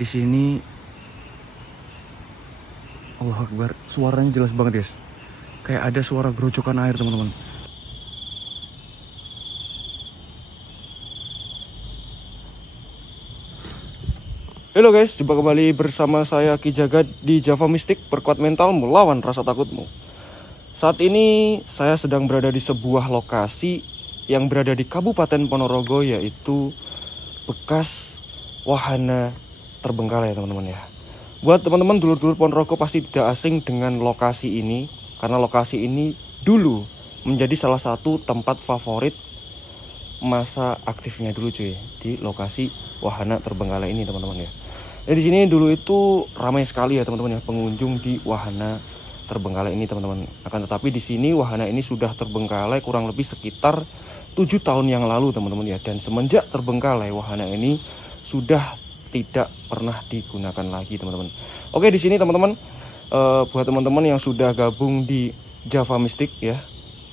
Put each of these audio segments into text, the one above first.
Di sini Allahu Akbar, suaranya jelas banget guys. Kayak ada suara gerojokan air teman-teman. Halo guys, jumpa kembali bersama saya Ki Jagat di Java Mystic. Perkuat mental melawan rasa takutmu. Saat ini saya sedang berada di sebuah lokasi yang berada di Kabupaten Ponorogo, yaitu bekas wahana terbengkalai teman-teman ya. Buat teman-teman dulur-dulur Ponorogo pasti tidak asing dengan lokasi ini, karena lokasi ini dulu menjadi salah satu tempat favorit masa aktifnya dulu cuy, di lokasi wahana terbengkalai ini teman-teman ya. Jadi di sini dulu itu ramai sekali ya teman-teman ya pengunjung di wahana terbengkalai ini teman-teman. Akan tetapi di sini wahana ini sudah terbengkalai kurang lebih sekitar 7 tahun yang lalu teman-teman ya. Dan semenjak terbengkalai wahana ini sudah tidak pernah digunakan lagi teman-teman. Oke, di sini teman-teman, buat teman-teman yang sudah gabung di Java Mystic ya,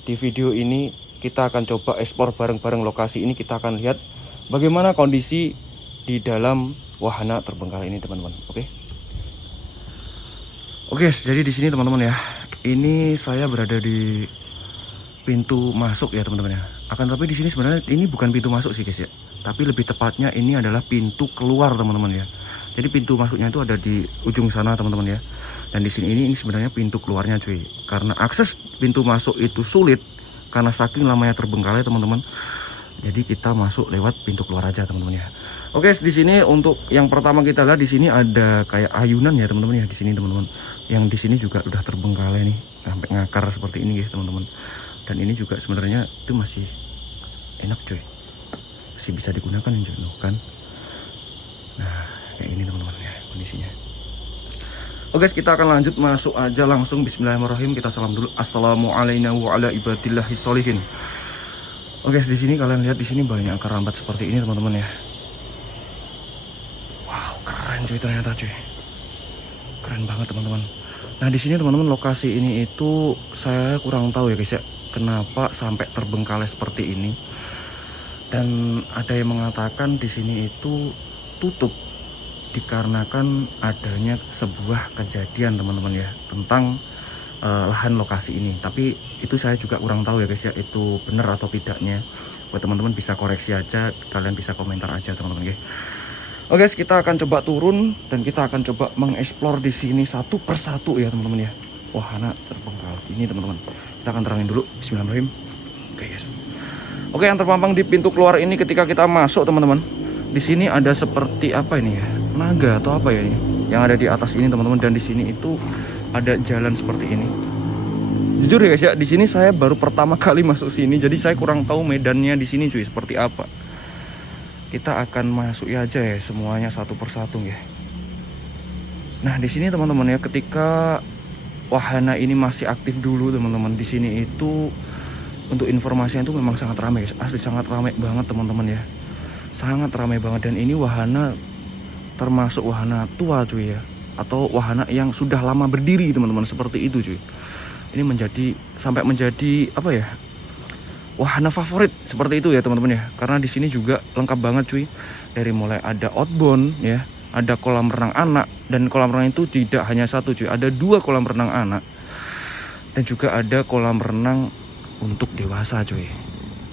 di video ini kita akan coba explore bareng-bareng lokasi ini. Kita akan lihat bagaimana kondisi di dalam wahana terbengkalai ini teman-teman. Oke, jadi di sini teman-teman ya, ini saya berada di pintu masuk ya teman-teman ya. Akan tapi di sini sebenarnya ini bukan pintu masuk sih guys ya, tapi lebih tepatnya ini adalah pintu keluar teman-teman ya. Jadi pintu masuknya itu ada di ujung sana teman-teman ya. Dan di sini ini sebenarnya pintu keluarnya cuy. Karena akses pintu masuk itu sulit karena saking lamanya terbengkalai teman-teman. Jadi kita masuk lewat pintu keluar aja teman-teman ya. Oke, di sini untuk yang pertama kita lihat, di sini ada kayak ayunan ya teman-teman ya, di sini teman-teman. Yang di sini juga udah terbengkalai nih sampai ngakar seperti ini ya teman-teman. Dan ini juga sebenarnya itu masih enak cuy, masih bisa digunakan kan. Nah kayak ini teman-teman ya kondisinya. Oke, kita akan lanjut masuk aja langsung. Bismillahirrahmanirrahim. Kita salam dulu. Assalamualaikum warahmatullahi wabarakatuh. Oke, di sini kalian lihat, di sini banyak kerambat seperti ini teman-teman ya. Wow, keren cuy ternyata cuy. Keren banget teman-teman. Nah, di sini teman-teman lokasi ini itu saya kurang tahu ya guys ya, kenapa sampai terbengkalai seperti ini. Dan ada yang mengatakan di sini itu tutup dikarenakan adanya sebuah kejadian teman-teman ya, tentang lahan lokasi ini. Tapi itu saya juga kurang tahu ya guys ya, itu benar atau tidaknya. Buat teman-teman bisa koreksi aja, kalian bisa komentar aja teman-teman ya. Oke guys, kita akan coba turun dan kita akan coba mengeksplor di sini satu persatu ya teman-teman ya. Wahana terbengkalai ini teman-teman. Kita akan terangin dulu. Bismillahirrahmanirrahim. Oke guys. Oke, yang terpampang di pintu keluar ini ketika kita masuk teman-teman, di sini ada seperti apa ini ya, naga atau apa ya ini yang ada di atas ini teman-teman. Dan di sini itu ada jalan seperti ini. Jujur ya guys ya, di sini saya baru pertama kali masuk sini, jadi saya kurang tahu medannya di sini cuy seperti apa. Kita akan masuk aja ya semuanya satu persatu ya. Nah di sini teman-teman ya, ketika wahana ini masih aktif dulu teman-teman, di sini itu untuk informasinya itu memang sangat ramai guys, asli sangat ramai banget teman-teman ya, sangat ramai banget. Dan ini wahana termasuk wahana tua cuy ya, atau wahana yang sudah lama berdiri teman-teman, seperti itu cuy. Ini sampai menjadi apa ya, wahana favorit seperti itu ya teman-teman ya. Karena di sini juga lengkap banget cuy, dari mulai ada outbound ya, ada kolam renang anak, dan kolam renang itu tidak hanya satu cuy, ada 2 kolam renang anak, dan juga ada kolam renang untuk dewasa cuy.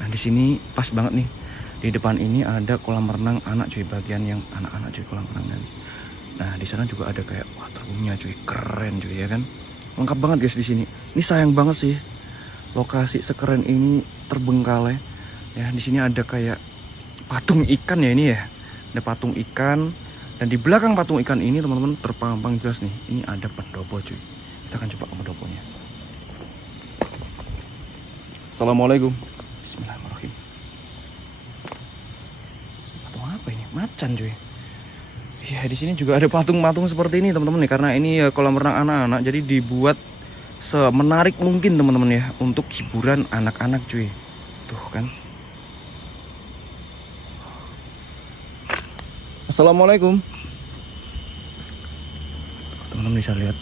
Nah di sini pas banget nih, di depan ini ada kolam renang anak cuy, bagian yang anak-anak cuy, kolam renang. Nah di sana juga ada kayak waterboomnya cuy, keren cuy ya kan, lengkap banget guys di sini. Ini sayang banget sih lokasi sekeren ini terbengkalai ya. Di sini ada kayak patung ikan ya ini ya, ada patung ikan, dan di belakang patung ikan ini teman-teman terpampang jelas nih, ini ada pendopo cuy. Kita akan coba ke pendoponya. Assalamualaikum. Bismillahirrahmanirrahim. Patung apa ini? Macan cuy. Ya di sini juga ada patung-patung seperti ini teman-teman nih, karena ini ya kolam renang anak-anak, jadi dibuat semenarik mungkin teman-teman ya, untuk hiburan anak-anak cuy. Tuh kan. Assalamualaikum. Teman-teman bisa lihat,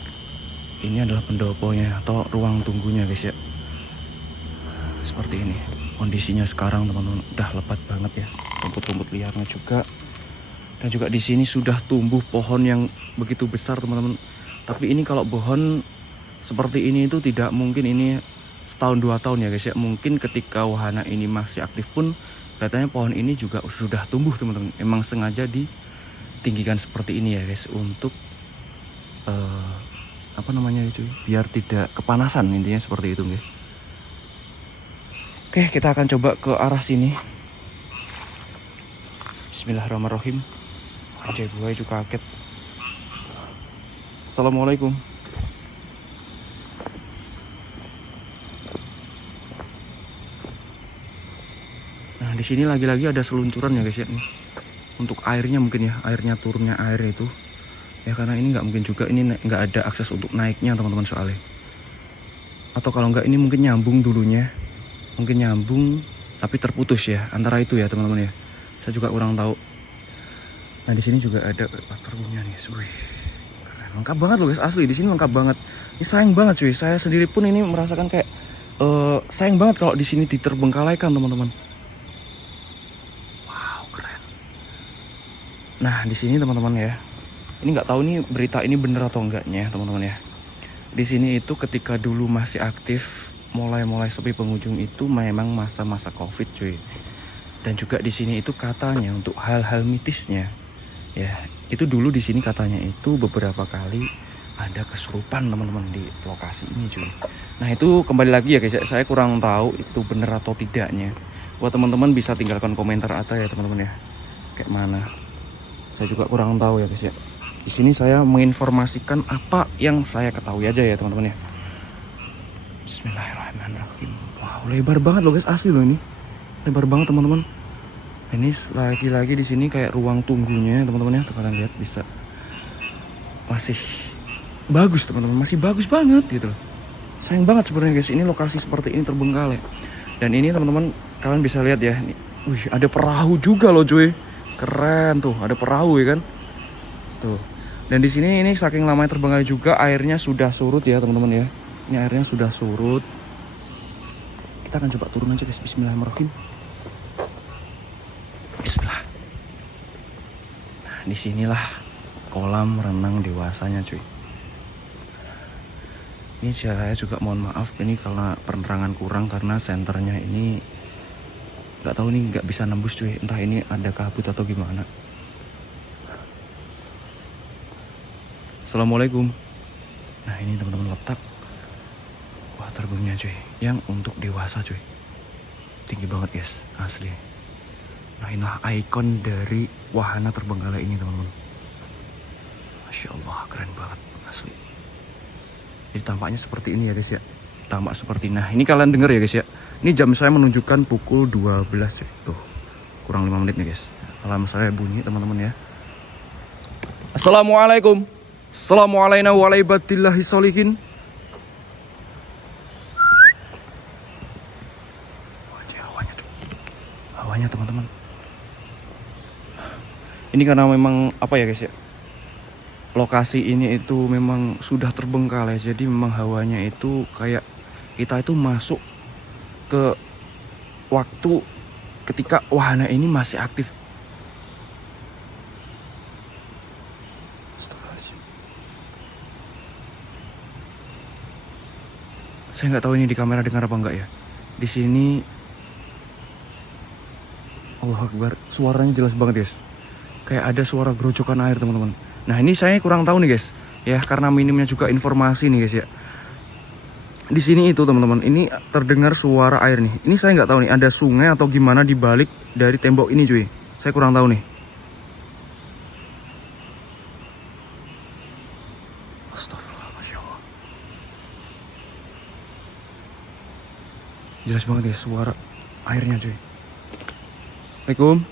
ini adalah pendoponya atau ruang tunggunya guys ya. Seperti ini kondisinya sekarang teman-teman, udah lebat banget ya, rumput-rumput liarnya juga. Dan juga di sini sudah tumbuh pohon yang begitu besar teman-teman. Tapi ini kalau pohon seperti ini itu tidak mungkin ini setahun 2 tahun ya guys ya. Mungkin ketika wahana ini masih aktif pun kelihatannya pohon ini juga sudah tumbuh teman-teman. Emang sengaja ditinggikan seperti ini ya guys, untuk apa namanya itu, biar tidak kepanasan, intinya seperti itu guys. Oke, kita akan coba ke arah sini. Bismillahirrahmanirrahim. Anjay, gue juga kaget. Assalamualaikum. Nah, di sini lagi-lagi ada seluncuran ya guys ya nih. Untuk airnya mungkin ya, airnya turunnya air itu. Ya karena ini nggak mungkin juga, ini nggak ada akses untuk naiknya teman-teman soalnya. Atau kalau nggak ini mungkin nyambung dulunya. Mungkin nyambung tapi terputus ya. Antara itu ya teman-teman ya. Saya juga kurang tahu. Nah di sini juga ada terbungnya nih. Wih, keren. Lengkap banget loh guys, asli di sini lengkap banget. Ini sayang banget cuy. Saya sendiri pun ini merasakan kayak sayang banget kalau di sini diterbengkalaikan teman-teman. Wow, keren. Nah di sini teman-teman ya. Ini nggak tahu nih berita ini bener atau enggaknya teman-teman ya. Di sini itu ketika dulu masih aktif, mulai sepi pengunjung itu memang masa-masa Covid cuy. Dan juga di sini itu katanya untuk hal-hal mitisnya ya, itu dulu di sini katanya itu beberapa kali ada kesurupan teman-teman di lokasi ini cuy. Nah itu kembali lagi ya guys, saya kurang tahu itu bener atau tidaknya. Buat teman-teman bisa tinggalkan komentar atas ya teman-teman ya, kayak mana. Saya juga kurang tahu ya guys ya. Di sini saya menginformasikan apa yang saya ketahui aja ya teman-teman ya. Bismillahirrahmanirrahim. Wow, lebar banget loh guys, asli loh ini. Lebar banget teman-teman. Ini lagi-lagi di sini kayak ruang tunggunya teman-teman ya. Kalian lihat bisa masih bagus teman-teman, masih bagus banget gitu loh. Sayang banget sebenarnya guys, ini lokasi seperti ini terbengkalai. Dan ini teman-teman kalian bisa lihat ya. Wih, ada perahu juga loh cuy. Keren tuh, ada perahu ya kan. Tuh. Dan di sini ini saking lamanya terbengkalai juga, airnya sudah surut ya teman-teman ya. Ini airnya sudah surut. Kita akan coba turun aja guys. Bismillahirrahmanirrahim. Bismillah. Nah, disinilah kolam renang dewasanya cuy. Ini saya juga mohon maaf ini karena penerangan kurang, karena senternya ini nggak tahu nih, nggak bisa nembus cuy. Entah ini ada kabut atau gimana. Assalamualaikum. Nah ini teman-teman letak waterboomnya cuy, yang untuk dewasa cuy. Tinggi banget guys, asli. Nah inilah ikon dari wahana terbengkalai ini teman-teman. Masya Allah, keren banget asli. Jadi tampaknya seperti ini ya guys ya. Tampak seperti ini. Nah ini kalian denger ya guys ya. Ini jam saya menunjukkan pukul 12 cuy. Tuh, kurang 5 menit nih guys. Alarm saya bunyi teman-teman ya. Assalamualaikum. Assalamualaikum warahmatullahi wabarakatuh. Hawanya teman-teman. Ini karena memang apa ya guys ya, lokasi ini itu memang sudah terbengkalai, jadi memang hawanya itu kayak kita itu masuk ke waktu ketika wahana ini masih aktif. Saya nggak tahu ini di kamera dengar apa enggak ya. Di sini Allahu Akbar, suaranya jelas banget guys. Kayak ada suara gerojokan air teman-teman. Nah ini saya kurang tahu nih guys, ya karena minimnya juga informasi nih guys ya. Di sini itu teman-teman, ini terdengar suara air nih. Ini saya nggak tahu nih ada sungai atau gimana di balik dari tembok ini cuy. Saya kurang tahu nih. Astagfirullah, Masya Allah. Jelas banget ya suara airnya cuy. Assalamualaikum.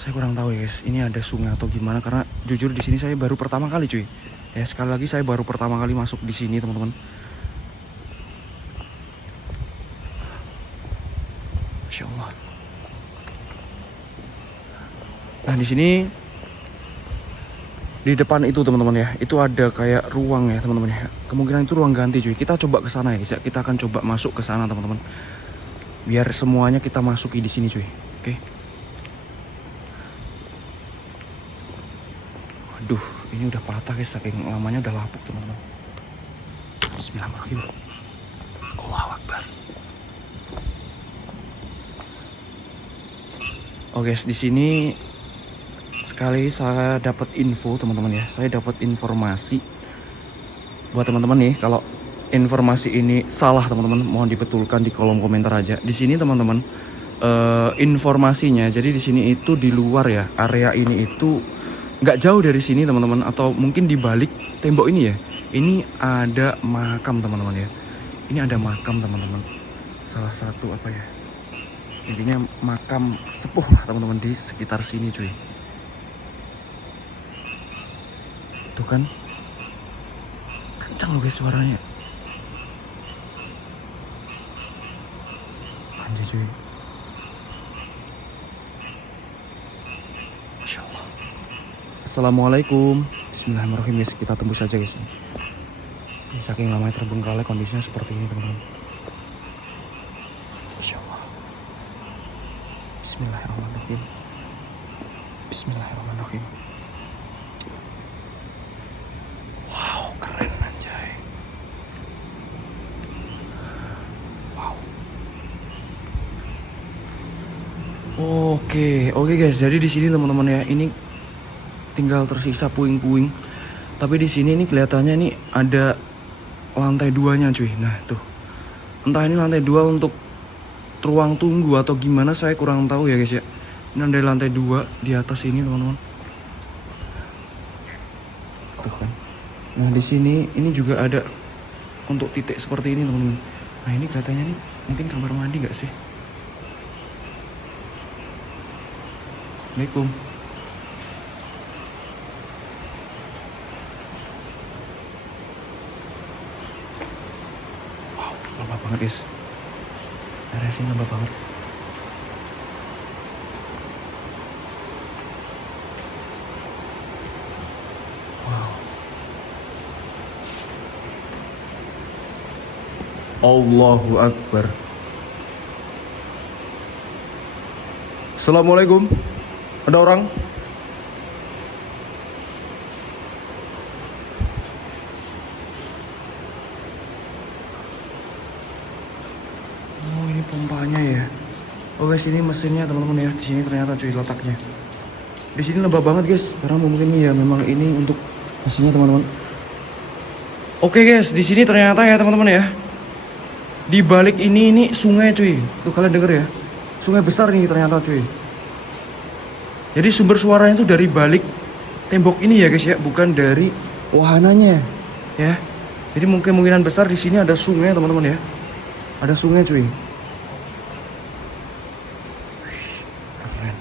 Saya kurang tahu ya guys, ini ada sungai atau gimana, karena jujur di sini saya baru pertama kali cuy. Ya sekali lagi saya baru pertama kali masuk di sini teman-teman. Masya Allah. Nah di sini Di depan itu teman-teman ya, itu ada kayak ruang ya teman-teman ya. Kemungkinan itu ruang ganti cuy. Kita coba ke sana ya guys ya. Kita akan coba masuk ke sana teman-teman. Biar semuanya kita masuki di sini cuy. Oke. Waduh, ini udah patah guys, saking lamanya udah lapuk teman-teman. Bismillahirrahmanirrahim. Allahu Akbar. Oh guys, di sini sekali saya dapat info teman-teman ya, saya dapat informasi buat teman-teman nih. Kalau informasi ini salah teman-teman, mohon dibetulkan di kolom komentar aja. Di sini teman-teman, informasinya jadi di sini itu di luar ya, area ini itu nggak jauh dari sini teman-teman, atau mungkin di balik tembok ini ya, ini ada makam teman-teman ya. Ini ada makam teman-teman, salah satu apa ya, intinya makam sepuh lah teman-teman di sekitar sini cuy. Tuh kan, kencang loh guys suaranya. Anjir cuy. Masya Allah. Assalamualaikum. Bismillahirrahmanirrahim guys, kita tembus aja guys. Ini saking lamanya terbengkalai kondisinya seperti ini teman-teman. Masya Allah. Bismillahirrahmanirrahim. Bismillahirrahmanirrahim. Oke guys, jadi di sini teman-teman ya, ini tinggal tersisa puing-puing. Tapi di sini ini kelihatannya ini ada lantai 2-nya cuy. Nah, tuh. Entah ini lantai 2 untuk ruang tunggu atau gimana, saya kurang tahu ya guys ya. Ini ada lantai 2 di atas ini, teman-teman. Tuh kan. Nah, di sini ini juga ada untuk titik seperti ini, teman-teman. Nah, ini kelihatannya nih mungkin kamar mandi nggak sih? Assalamualaikum. Wow, lama banget guys. Area sini lama banget. Wow. Allahu Akbar. Assalamualaikum. Ada orang? Oh, ini pompanya ya. Oh guys, ini mesinnya teman-teman ya. Di sini ternyata cuy letaknya. Di sini lembab banget guys. Karena mungkin ya memang ini untuk mesinnya teman-teman. Oke guys, di sini ternyata ya teman-teman ya. Di balik ini sungai cuy. Tuh kalian denger ya. Sungai besar nih ternyata cuy. Jadi sumber suaranya itu dari balik tembok ini ya guys ya, bukan dari wahananya ya. Jadi kemungkinan besar di sini ada sungai teman-teman ya. Ada sungai cuy. Keren.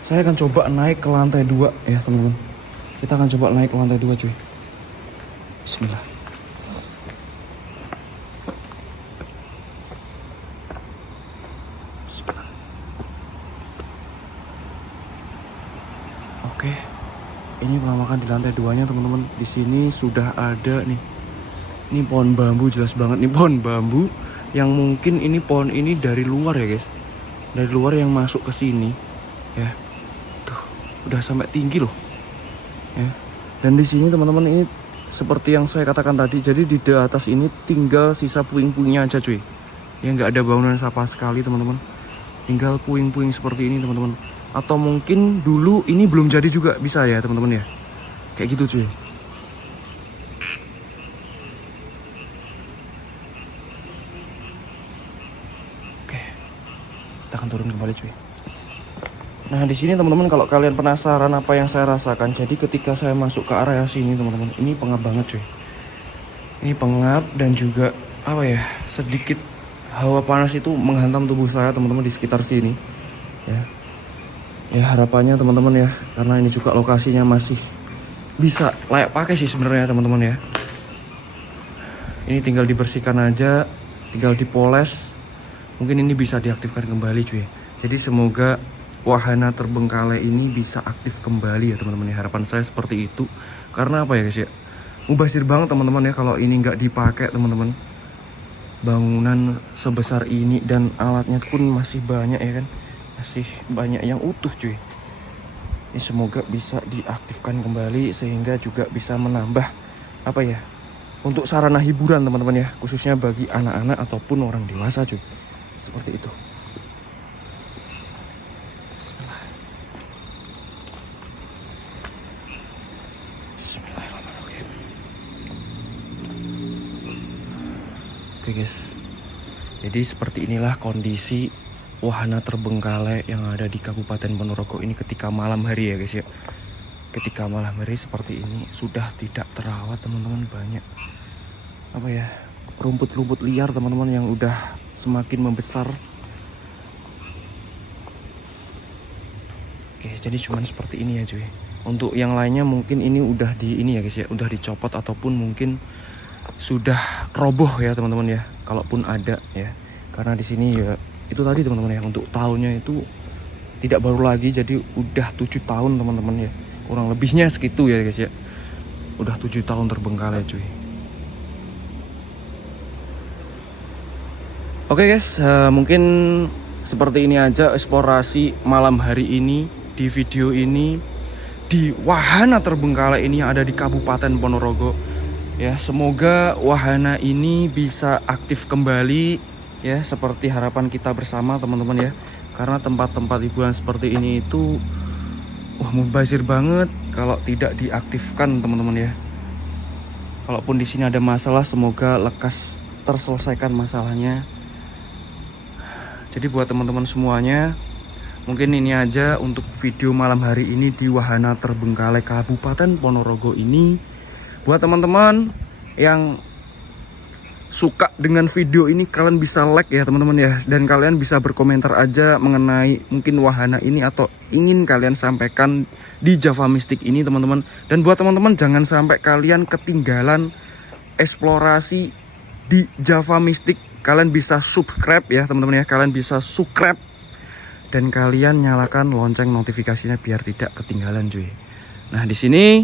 Saya akan coba naik ke lantai 2 ya teman-teman. Kita akan coba naik ke lantai 2 cuy. Bismillah. Oke, ini penampakan di lantai 2-nya teman-teman. Di sini sudah ada nih. Ini pohon bambu, jelas banget nih pohon bambu. Yang mungkin ini pohon ini dari luar ya guys. Dari luar yang masuk ke sini, ya. Tuh, udah sampai tinggi loh. Ya. Dan di sini teman-teman ini seperti yang saya katakan tadi. Jadi di atas ini tinggal sisa puing-puingnya aja cuy. Ya nggak ada bangunan apa sekali teman-teman. Tinggal puing-puing seperti ini teman-teman. Atau mungkin dulu ini belum jadi juga, bisa ya teman-teman ya. Kayak gitu cuy. Oke. Kita akan turun kembali cuy. Nah, di sini teman-teman kalau kalian penasaran apa yang saya rasakan. Jadi ketika saya masuk ke area sini teman-teman, ini pengap banget cuy. Ini pengap dan juga apa ya? Sedikit hawa panas itu menghantam tubuh saya teman-teman di sekitar sini. Ya. Ya harapannya teman-teman ya, karena ini juga lokasinya masih bisa layak pakai sih sebenarnya teman-teman ya. Ini tinggal dibersihkan aja, tinggal dipoles. Mungkin ini bisa diaktifkan kembali cuy. Jadi semoga wahana terbengkalai ini bisa aktif kembali ya teman-teman. Harapan saya seperti itu. Karena apa ya guys ya? Mubazir banget teman-teman ya kalau ini nggak dipakai teman-teman. Bangunan sebesar ini dan alatnya pun masih banyak ya kan. Masih banyak yang utuh cuy. Ini semoga bisa diaktifkan kembali sehingga juga bisa menambah apa ya? Untuk sarana hiburan teman-teman ya, khususnya bagi anak-anak ataupun orang dewasa cuy. Seperti itu. Bismillah. Bismillahirrahmanirrahim. Oke guys. Jadi seperti inilah kondisi wahana terbengkalai yang ada di Kabupaten Ponorogo ini ketika malam hari ya guys ya. Ketika malam hari seperti ini sudah tidak terawat teman-teman, banyak apa ya, rumput-rumput liar teman-teman yang udah semakin membesar. Oke, jadi cuman seperti ini ya cuy. Untuk yang lainnya mungkin ini udah di ini ya guys ya, udah dicopot ataupun mungkin sudah roboh ya teman-teman ya, kalaupun ada ya. Karena di sini ya itu tadi teman-teman ya, untuk tahunnya itu tidak baru lagi, jadi udah 7 tahun teman-teman ya, kurang lebihnya segitu ya guys ya. Udah 7 tahun terbengkalai cuy. Oke guys, mungkin seperti ini aja eksplorasi malam hari ini di video ini di wahana terbengkalai ini yang ada di Kabupaten Ponorogo. Ya, semoga wahana ini bisa aktif kembali ya, seperti harapan kita bersama teman-teman ya. Karena tempat-tempat hiburan seperti ini itu mubazir banget kalau tidak diaktifkan teman-teman ya. Kalaupun di sini ada masalah, semoga lekas terselesaikan masalahnya. Jadi buat teman-teman semuanya, mungkin ini aja untuk video malam hari ini di wahana terbengkalai Kabupaten Ponorogo ini. Buat teman-teman yang suka dengan video ini, kalian bisa like ya teman-teman ya, dan kalian bisa berkomentar aja mengenai mungkin wahana ini atau ingin kalian sampaikan di Java Mystic ini teman-teman. Dan buat teman-teman jangan sampai kalian ketinggalan eksplorasi di Java Mystic. Kalian bisa subscribe ya teman-teman ya, kalian bisa subscribe dan kalian nyalakan lonceng notifikasinya biar tidak ketinggalan cuy. Nah di sini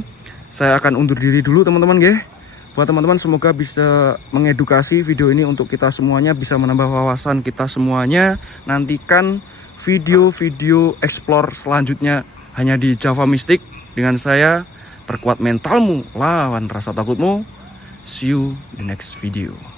saya akan undur diri dulu teman-teman ya. Buat teman-teman semoga bisa mengedukasi video ini untuk kita semuanya, bisa menambah wawasan kita semuanya. Nantikan video-video explore selanjutnya hanya di Java Mystic dengan saya. Perkuat mentalmu, lawan rasa takutmu. See you the next video.